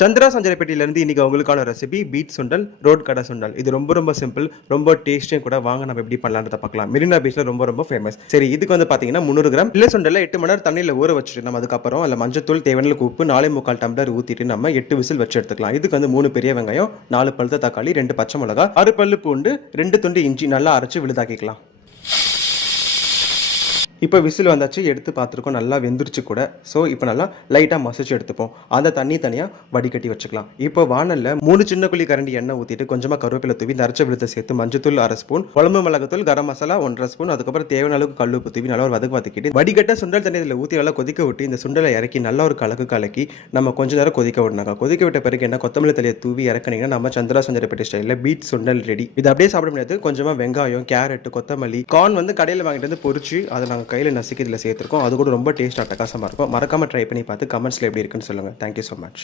சந்திரா சஞ்சரைப்பேட்டையிலேருந்து இன்னைக்கு உங்களுக்கான recipe beat சுண்டல் road கடை சுண்டல். இது ரொம்ப சிம்பிள், ரொம்ப டேஸ்டியும் கூட. வாங்க நம்ம எப்படி பண்ணலான்றத பார்க்கலாம். மெரினா பீச்ல ரொம்ப ஃபேமஸ். சரி, இதுக்கு வந்து பார்த்தீங்கன்னா 300 கிராம் இல்லை சுண்டலை 8 மணி நேரம் தண்ணியில் ஊற வச்சுட்டு நம்ம அதுக்கப்புறம் அதில் மஞ்சத்தூள், தேவையான உப்பு, 4.25 டம்ளர் ஊற்றிட்டு நம்ம 8 விசில் வச்சு எடுத்துக்கலாம். இதுக்கு வந்து 3 பெரிய வெங்காயம், 4 பழுத்த தக்காளி, 2 பச்சை மிளகா, 6 பல்லு பூண்டு, 2 துண்டு இஞ்சி நல்லா அரைச்சு விழுதாக்கிக்கலாம். இப்போ விசில் வந்தாச்சு, எடுத்து பார்த்துருக்கோம், நல்லா வெந்துருச்சு கூட. ஸோ இப்போ நல்லா லைட்டாக மசிச்சு எடுத்துப்போம். அந்த தண்ணி தனியாக வடிகட்டி வச்சுக்கலாம். இப்போ வானலில் 3 சின்ன குழி கரண்டி எண்ணெய் ஊற்றிட்டு கொஞ்சமாக கருவேப்பிலை தூவி நரைச்ச விழுத்தை சேர்த்து மஞ்சத்தூள் 1/2 ஸ்பூன், குழம்பு மிளகாத்தூள், கரம் மசாலா 1.5 ஸ்பூன், அதுக்கப்புறம் தேவையான அளவுக்கு கல்லுப்பு தூவி நல்லா ஒரு வதக்கிட்டு வடிகட்ட சுண்டல் தண்ணி இதில் ஊற்றி நல்லா கொதிக்க விட்டு இந்த சுண்டலை இறக்கி நல்லா ஒரு கலக்கி நம்ம கொஞ்ச நேரம் கொதிக்க விடனாங்க. கொதிக்க விட்ட பிறகு என்ன கொத்தமல்லி தலையை தூவி இறக்குனீங்கன்னா நம்ம சந்திரா சஞ்சரைப்பேட்டை ஸ்டைலில் பீட் சுண்டல் ரெடி. இது அப்படியே சாப்பிட முடியாது. கொஞ்சமாக வெங்காயம், கேரட், கொத்தமல்லி, கார்ன் வந்து கடையில் வாங்கிட்டு வந்து பொரிச்சு அதை நாங்கள் கையில் நசுக்கி இதில் சேர்த்துருக்கோம். அது கூட ரொம்ப டேஸ்ட் அட்டகாசமாக இருக்கும். மறக்காமல் ட்ரை பண்ணி பார்த்து கமெண்ட்ஸில் எப்படி இருக்குன்னு சொல்லுங்கள். Thank you so much.